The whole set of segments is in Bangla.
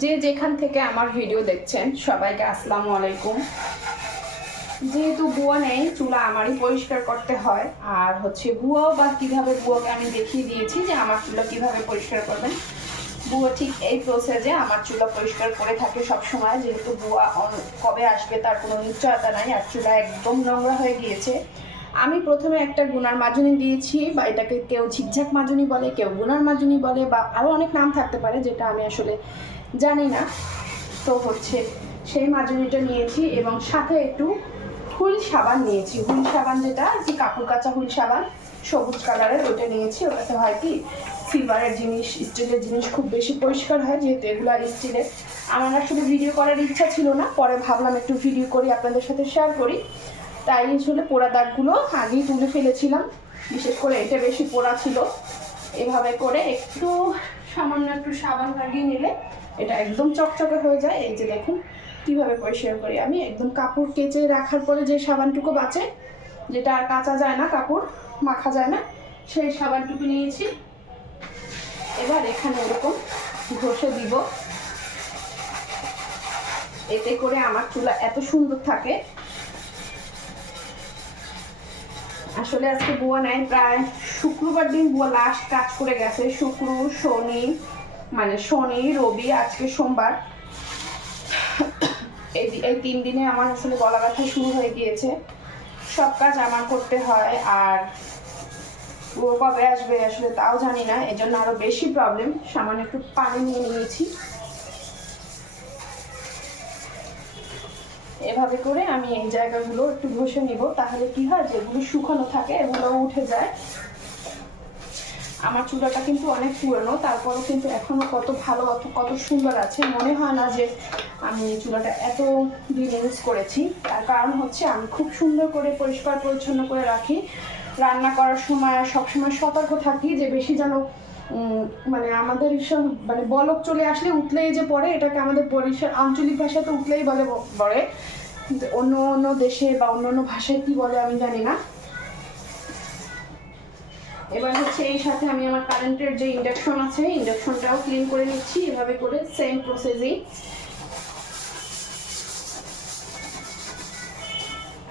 যে যেখান থেকে আমার ভিডিও দেখছেন সবাইকে আসসালামু আলাইকুম। যেহেতু বুয়া নেই, চুলা আমারই পরিষ্কার করতে হয়। আর বুয়াও বা কীভাবে, বুয়াকে আমি দেখিয়ে দিয়েছি যে আমার চুলা কিভাবে পরিষ্কার করবেন। বুয়া ঠিক এই প্রসেসে আমার চুলা পরিষ্কার করে থাকে সবসময়, যেহেতু বুয়া কবে আসবে তার কোনো নিশ্চয়তা নাই। আর চুলা একদম নোংরা হয়ে গিয়েছে। আমি প্রথমে একটা গুনার মাজুনি দিয়েছি, বা এটাকে কেউ ঝিকঝাক মাজুনি বলে, কেউ গুনার মাজুনি বলে, বা আরও অনেক নাম থাকতে পারে যেটা আমি আসলে জানি না। তো সেই মাজুনিটা নিয়েছি এবং সাথে একটু হুইল সাবান নিয়েছি। হুইল সাবান যেটা আর কি, কাপড় কাচা হুইল সাবান, সবুজ কালারের, ওইটা নিয়েছি। ওটাতে হয় কি, সিলভারের জিনিস, স্টিলের জিনিস খুব বেশি পরিষ্কার হয়, যেহেতু এগুলো আর স্টিলের। আমার আসলে ভিডিও করার ইচ্ছা ছিল না, পরে ভাবলাম একটু ভিডিও করি, আপনাদের সাথে শেয়ার করি। তাই আসলে পোড়া দাগগুলো আগেই তুলে ফেলেছিলাম, বিশেষ করে এটা বেশি পোড়া ছিল। এভাবে করে একটু সামান্য একটু সাবান লাগিয়ে নিলে এটা একদম চকচকে হয়ে যায়। এই যে দেখুন কীভাবে পরিষ্কার করি আমি। একদম কাপড় কেচে রাখার পরে যে সাবানটুকু বাঁচে, যেটা আর কাচা যায় না, কাপড় মাখা যায় না, সেই সাবানটুকু নিয়েছি। এবার এখানে এরকম ঘষে দিব, এতে করে আমার চুলা এত সুন্দর থাকে। আসলে আজকে বুয়া নাই, প্রায় শুক্রবার দিন বুয়া লাস্ট কাজ করে গেছে। শুক্র, শনি, মানে শনি, রবি, আজকে সোমবার, এই 3 দিনে আমার আসলে গলা ব্যথা শুরু হয়ে গিয়েছে। সব কাজ আমার করতে হয়, আর ও কবে আসবে আসলে তাও জানি না, এজন্য আরো বেশি প্রবলেম। সামান্য একটু পানি নিয়ে নিয়েছি। এভাবে করে আমি এই জায়গাগুলো একটু ঘষে নিব, তাহলে কি হয়, যেগুলো শুকানো থাকে এগুলো উঠে যায়। আমার চুলাটা কিন্তু অনেক পুরনো, তারপরও কিন্তু এখনো কত ভালো, কত সুন্দর আছে। মনে হয় না যে আমি চুলাটা এত দিন ইউজ করেছি। তার কারণ আমি খুব সুন্দর করে পরিষ্কার পরিচ্ছন্ন করে রাখি। রান্না করার সময় সবসময় সতর্ক থাকি যে বেশি যেন মানে আমাদের মানে বলক চলে আসলে উতলেই যে পড়ে, এটাকে আমাদের বরিশাল আঞ্চলিক ভাষাতে উতলেই বলে। অন্য অন্য দেশে বা অন্য অন্য ভাষায় কি বলে আমি জানি না। এবার এই সাথে আমি আমার কারেন্টের যে ইন্ডাকশন আছে, ইন্ডাকশনটাও ক্লিন করে নিচ্ছি এভাবে করে, সেম প্রসেসেই।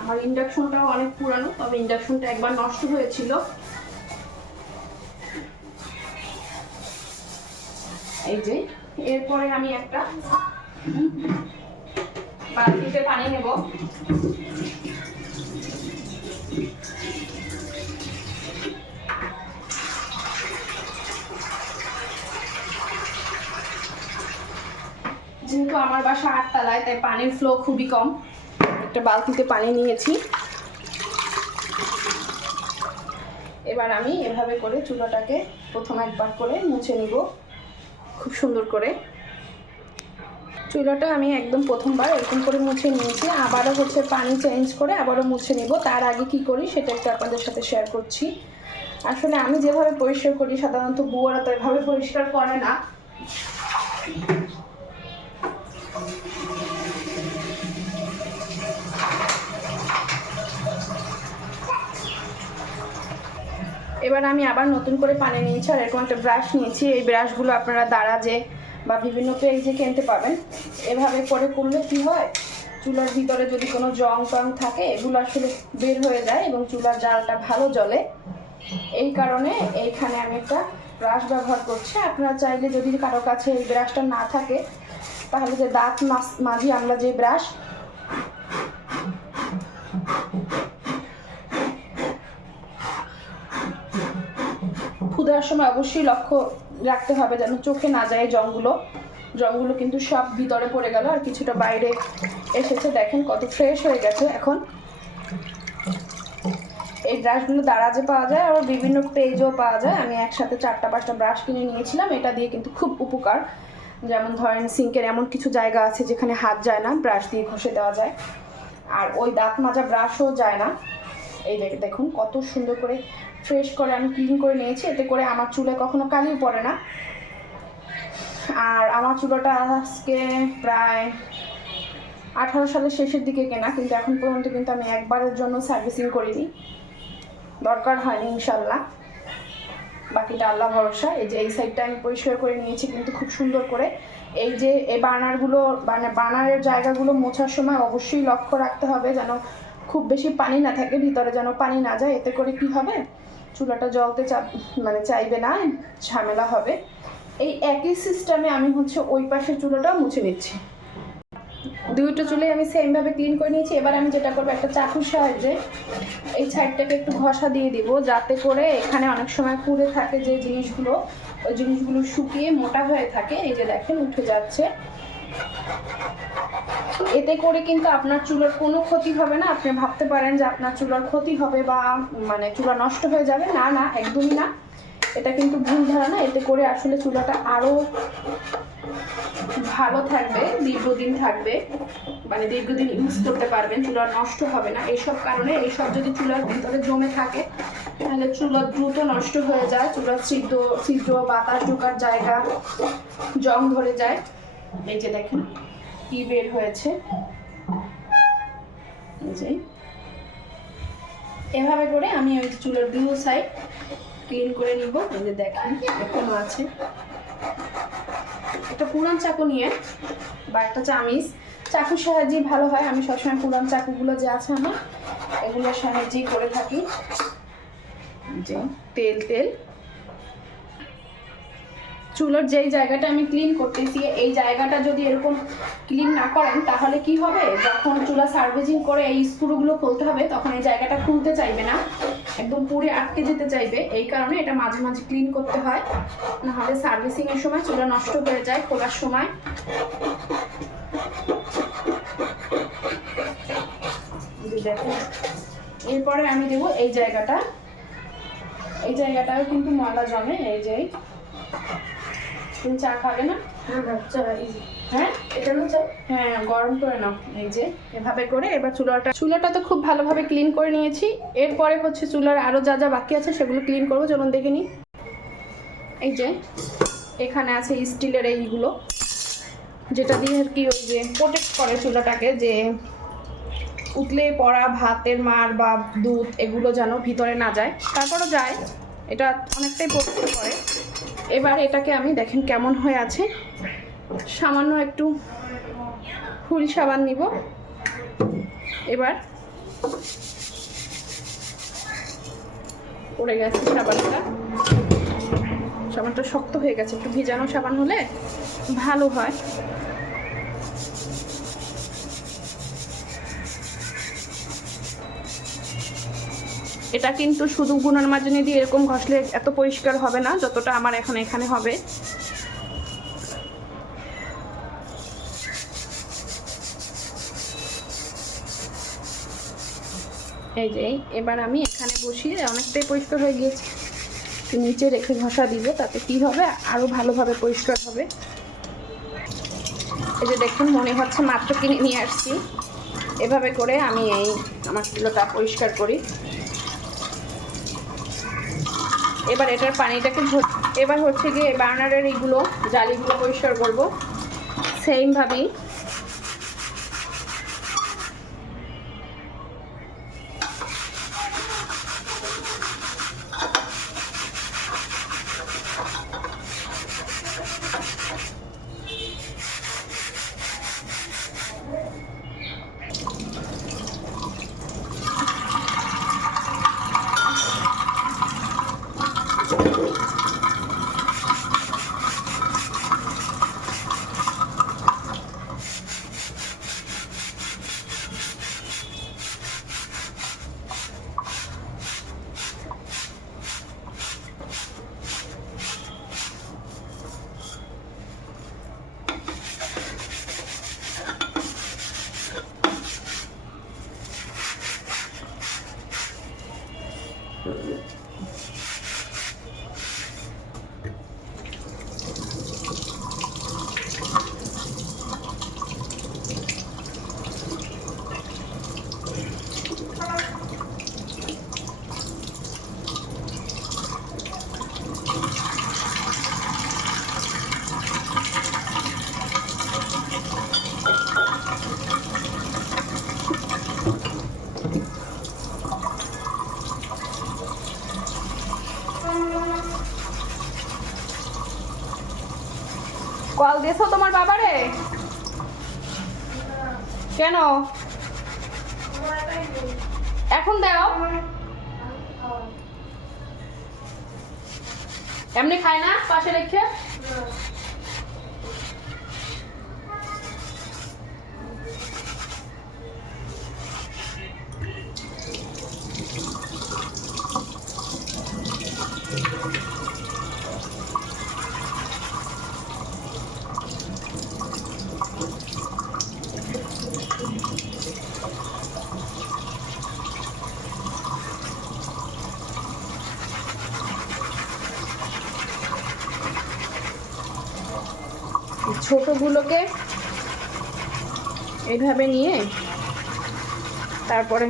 আমার ইন্ডাকশনটাও অনেক পুরানো, তবে ইন্ডাকশনটা একবার নষ্ট হয়েছিল। এই যে এরপরে আমি একটা বালতিতে পানি নেব। যেহেতু আমার বাসা 8 তলায়, তাই পানির ফ্লো খুবই কম। একটা বালতিতে পানি নিয়েছি। এবার আমি এভাবে করে চুলাটাকে প্রথম একবার করে মুছে নিব খুব সুন্দর করে। চুলাটা আমি একদম প্রথমবার এরকম করে মুছে নিয়েছি, আবারও পানি চেঞ্জ করে আবারও মুছে নিব। তার আগে কি করি সেটা একটু আপনাদের সাথে শেয়ার করছি। আসলে আমি যেভাবে পরিষ্কার করি, সাধারণত বুয়ারা তো এভাবে পরিষ্কার করে না। এবার আমি আবার নতুন করে পানি নিয়েছি, আর এরকম একটা ব্রাশ নিয়েছি। এই ব্রাশগুলো আপনারা দারাজে বা বিভিন্ন পেজে কিনতে পাবেন। এভাবে করে করলে কি হয়, চুলার ভিতরে যদি কোনো জং টং থাকে এগুলো আসলে বের হয়ে যায় এবং চুলার জালটা ভালো জ্বলে। এই কারণে এইখানে আমি একটা ব্রাশ ব্যবহার করছি। আপনারা চাইলে যদি কারো কাছে এই ব্রাশটা না থাকে, তাহলে যে দাঁত মাজি আমরা যে ব্রাশ, ক্ষুধার সময় অবশ্যই লক্ষ্য রাখতে হবে যেন চোখে না যায় জংগুলো কিন্তু সব ভিতরে পড়ে গেল, আর কিছুটা বাইরে এসেছে। দেখেন কত ফ্রেশ হয়ে গেছে এখন। এই ব্রাশগুলো দারাজে পাওয়া যায়, আবার বিভিন্ন পেজও পাওয়া যায়। আমি একসাথে 4-5টা ব্রাশ কিনে নিয়েছিলাম। এটা দিয়ে কিন্তু খুব উপকার। যেমন ধরেন সিঙ্কের এমন কিছু জায়গা আছে যেখানে হাত যায় না, ব্রাশ দিয়ে ঘষে দেওয়া যায়। আর ওই দাঁত মাজা ব্রাশও যায় না। এই দেখুন কত সুন্দর করে ফ্রেশ করে আমি ক্লিন করে নিয়েছি। এতে করে আমার চুলে কখনো কালিও পড়ে না। আর আমার চুলাটা আজকে প্রায় 18 সালের শেষের দিকে কেনা, কিন্তু এখন পর্যন্ত কিন্তু আমি একবারের জন্য সার্ভিসিং করিনি, দরকার হয়নি ইনশাল্লাহ। বাকিটা আল্লাহ ভরসা। এই যে এই সাইডটা আমি পরিষ্কার করে নিয়েছি কিন্তু খুব সুন্দর করে। এই যে এই বার্নারগুলো মানে বার্নারের জায়গাগুলো মোছার সময় অবশ্যই লক্ষ্য রাখতে হবে যেন খুব বেশি পানি না থাকে, ভিতরে যেন পানি না যায়। এতে করে কি হবে, চুলাটা জ্বলতে মানে চাইবে না, ঝামেলা হবে। এই একই সিস্টেমে আমি হচ্ছে ওই পাশের চুলাটাও মুছে নিচ্ছি। দুটো চুলেই আমি সেমভাবে ক্লিন করে নিয়েছি। এবার আমি যেটা করবো, একটা চাকুর সাহায্যে এই সাইডটাকে একটু ঘষা দিয়ে দিব, যাতে করে এখানে অনেক সময় পুড়ে থাকে যে জিনিসগুলো, ওই জিনিসগুলো শুকিয়ে মোটা হয়ে থাকে। এই যে দেখেন উঠে যাচ্ছে। এতে করে কিন্তু আপনার চুলার কোনো ক্ষতি হবে না। আপনি ভাবতে পারেন যে আপনার চুলার ক্ষতি হবে বা মানে চুলা নষ্ট হয়ে যাবে, না না, একদমই না। এটা কিন্তু ভুল ধারণা। এতে করে আসলে চুলাটা আরও ভালো থাকবে, দীর্ঘদিন থাকবে, মানে দীর্ঘদিন ইউজ করতে পারবেন, চুলা নষ্ট হবে না। এইসব কারণে এইসব যদি চুলার ভিতরে জমে থাকে তাহলে চুলা দ্রুত নষ্ট হয়ে যায়, চুলার ছিদ্র বাতাস ঢোকার জায়গা জং ধরে যায়। এই যে দেখেন কি বের হয়েছে। এই যে এভাবে করে আমি ওই চুলার দুই সাইড ক্লিন করে নিব। এই যে দেখেন এখনো আছে। একটা পুরান চাকু নিয়ে বা একটা চাকুর সাহায্যেই ভালো হয়। আমি সবসময় পুরান চাকুগুলো যে আছে আমার, এগুলোর সাহায্যেই করে থাকি। যে তেল চুলার যেই জায়গাটা আমি ক্লিন করতেছি, এই জায়গাটা যদি এরকম ক্লিন না করেন তাহলে কি হবে, যখন চুলা সার্ভিসিং করে এই স্ক্রুগুলো খুলতে হবে তখন এই জায়গাটা খুলতে চাইবে না, একদম পুরো আটকে যেতে চাইবে। এই কারণে এটা মাঝে মাঝে ক্লিন করতে হয়, নাহলে সার্ভিসিংয়ের সময় চুলা নষ্ট হয়ে যায় খোলার সময়। দেখুন এরপরে আমি দেবো এই জায়গাটাও কিন্তু ময়লা জমে। এই যে তুমি চা খাবে না? হ্যাঁ এটা চা, হ্যাঁ গরম করে নাও। এই যে এভাবে করে এবার চুলাটা তো খুব ভালোভাবে ক্লিন করে নিয়েছি। এরপরে হচ্ছে চুলার আরও যা যা বাকি আছে সেগুলো ক্লিন করবো, চলুন দেখে নিই। এই যে এখানে আছে স্টিলের এইগুলো, যেটা দিয়ে আর কি ওই যে প্রোটেক্ট করে চুলাটাকে, যে উতলে পড়া ভাতের মার বা দুধ এগুলো যেন ভিতরে না যায়। তারপরও যায়, এটা অনেকটাই প্রোটেক্ট করে। এবার এটাকে আমি দেখেন কেমন হয়ে আছে, সামান্য একটু হুইল সাবান নিব। এবার পড়ে গেছে সাবানটা শক্ত হয়ে গেছে, একটু ভিজানো সাবান হলে ভালো হয়। এটা কিন্তু শুধু গুনার মাজনি দিয়ে এরকম ঘষলে এত পরিষ্কার হবে না যতটা আমার এখন এখানে হবে। এই যে এবার আমি এখানে বসিয়ে অনেকটাই পরিষ্কার হয়ে গিয়েছে, নিচে রেখে ঘষা দিব, তাতে কি হবে আরও ভালোভাবে পরিষ্কার হবে। এই যে দেখুন মনে হচ্ছে মাত্র কিনে নিয়ে আসছি। এভাবে করে আমি আমার চুলাটা পরিষ্কার করি। এবার এটার পানিটাকে এবার হচ্ছে গিয়ে বার্নারের এইগুলো জালিগুলো পরিষ্কার করবো সেমভাবেই। কল দিয়েছো তোমার বাবারে? কেন? এখন দাও। এমনি খায় না পাশে রেখে? ছোটগুলোকে এইভাবে নিয়ে তারপরে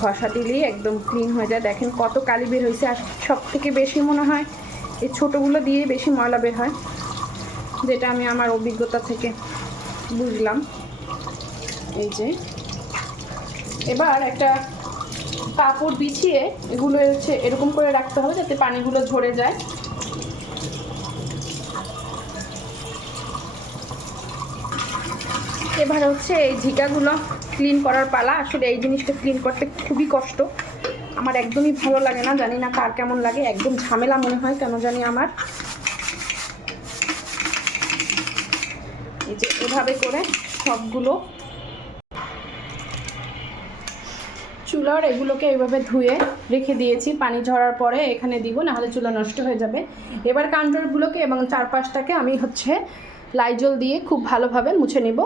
ঘষা দিলেই একদম ক্লিন হয়ে যায়। দেখেন কত কালি বের হয়েছে। আর সব থেকে বেশি মনে হয় এই ছোটোগুলো দিয়ে বেশি ময়লা বের হয়, যেটা আমি আমার অভিজ্ঞতা থেকে বুঝলাম। এই যে এবার একটা কাপড় বিছিয়ে এগুলো হচ্ছে এরকম করে রাখতে হবে যাতে পানিগুলো ঝরে যায়। এবার হচ্ছে এই ঝিকাগুলো ক্লিন করার পালা। আসলে এই জিনিসটা ক্লিন করতে খুবই কষ্ট, আমার একদমই ভালো লাগে না, জানি না কার কেমন লাগে, একদম ঝামেলা মনে হয় কেন জানি আমার। এই যে এভাবে করে সবগুলো চুলার এগুলোকে এইভাবে ধুয়ে রেখে দিয়েছি, পানি ঝরার পরে এখানে দিব, নাহলে চুলা নষ্ট হয়ে যাবে। এবার কাউন্টারগুলোকে এবং চারপাশটাকে আমি হচ্ছে লাইজল দিয়ে খুব ভালোভাবে মুছে নেব।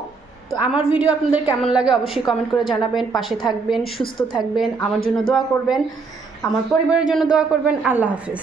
তো আমার ভিডিও আপনাদের কেমন লাগে অবশ্যই কমেন্ট করে জানাবেন। পাশে থাকবেন, সুস্থ থাকবেন, আমার জন্য দোয়া করবেন, আমার পরিবারের জন্য দোয়া করবেন। আল্লাহ হাফেজ।